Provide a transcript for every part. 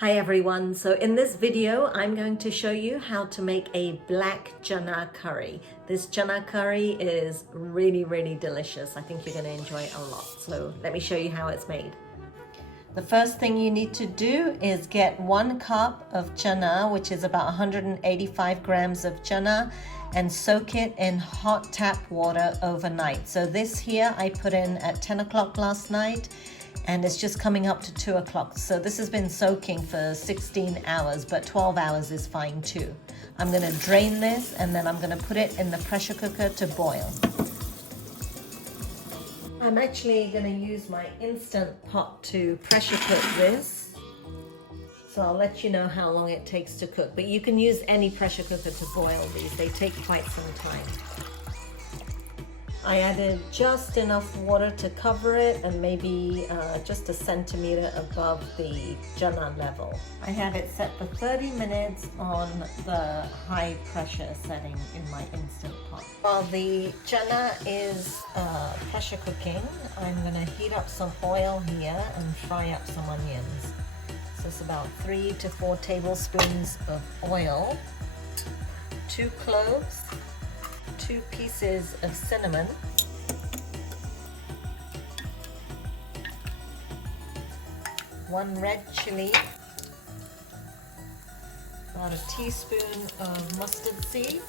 Hi everyone, so in this video I'm going to show you how to make a black chana curry. This chana curry is really delicious. I think you're going to enjoy it a lot. So let me show you how it's made. The first thing you need to do is get 1 cup of chana, which is about 185 grams of chana, and soak it in hot tap water overnight. So this here I put in at 10 o'clock last night, and it's just coming up to 2 o'clock. So this has been soaking for 16 hours, but 12 hours is fine too. I'm gonna drain this and then I'm gonna put it in the pressure cooker to boil. I'm actually gonna use my Instant Pot to pressure cook this. So I'll let you know how long it takes to cook, but you can use any pressure cooker to boil these. They take quite some time. I added just enough water to cover it and maybe just a centimeter above the chana level. I have it set for 30 minutes on the high pressure setting in my Instant Pot. While the chana is pressure cooking, I'm gonna heat up some oil here and fry up some onions. So it's about 3 to 4 tablespoons of oil, 2 cloves, 2 pieces of cinnamon, 1 red chili, about a teaspoon of mustard seed,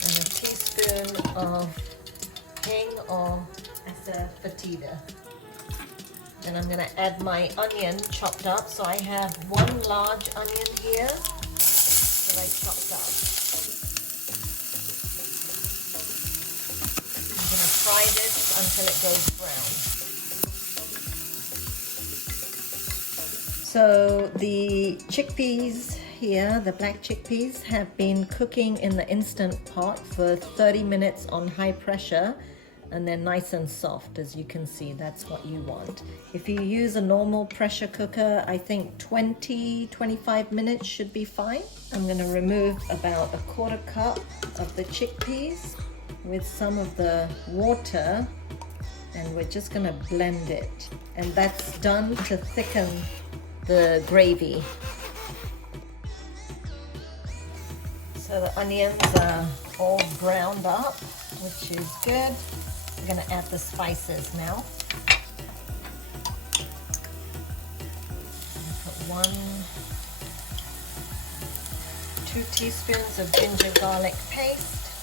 and a teaspoon of hing or asafoetida. Then I'm going to add my onion chopped up. So I have 1 large onion here that I chopped up. I'm going to fry this until it goes brown. So the chickpeas here, the black chickpeas, have been cooking in the Instant Pot for 30 minutes on high pressure. And they're nice and soft, as you can see. That's what you want. If you use a normal pressure cooker, I think 20-25 minutes should be fine. I'm going to remove about a 1/4 cup of the chickpeas with some of the water, and we're just going to blend it. And that's done to thicken the gravy. So the onions are all browned up, which is good. I'm going to add the spices now. Put 2 teaspoons of ginger garlic paste,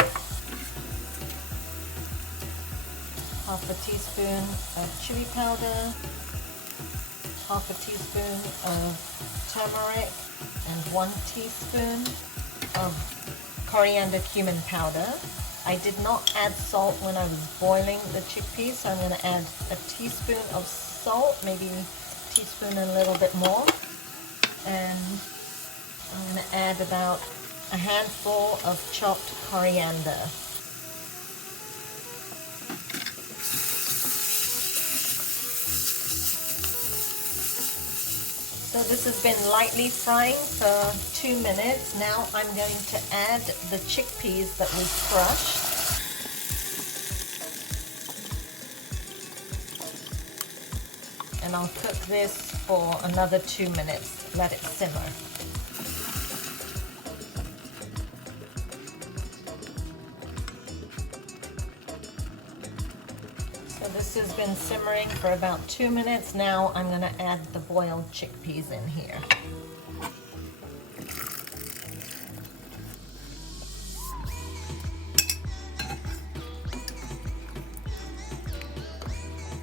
1/2 teaspoon of chili powder, 1/2 teaspoon of turmeric, and 1 teaspoon of coriander cumin powder. I did not add salt when I was boiling the chickpeas, so I'm going to add a teaspoon of salt, maybe a teaspoon and a little bit more. And I'm going to add about a handful of chopped coriander. So this has been lightly frying for 2 minutes. Now I'm going to add the chickpeas that we crushed. And I'll cook this for another 2 minutes. Let it simmer. So this has been simmering for about 2 minutes. Now I'm going to add the boiled chickpeas in here.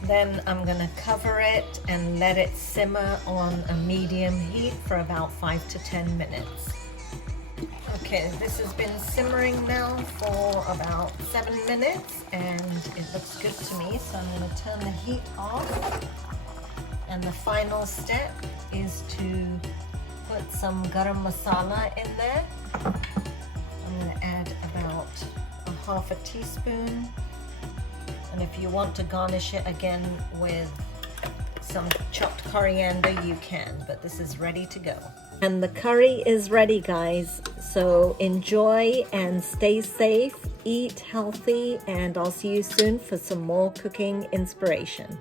Then I'm going to cover it and let it simmer on a medium heat for about 5 to 10 minutes. Okay, this has been simmering now for about 7 minutes and it looks good to me, so I'm going to turn the heat off. And the final step is to put some garam masala in there. I'm going to add about a 1/2 teaspoon. And if you want to garnish it again with some chopped coriander, you can, but this is ready to go. And the curry is ready, guys. So enjoy and stay safe. eat healthy, and I'll see you soon for some more cooking inspiration.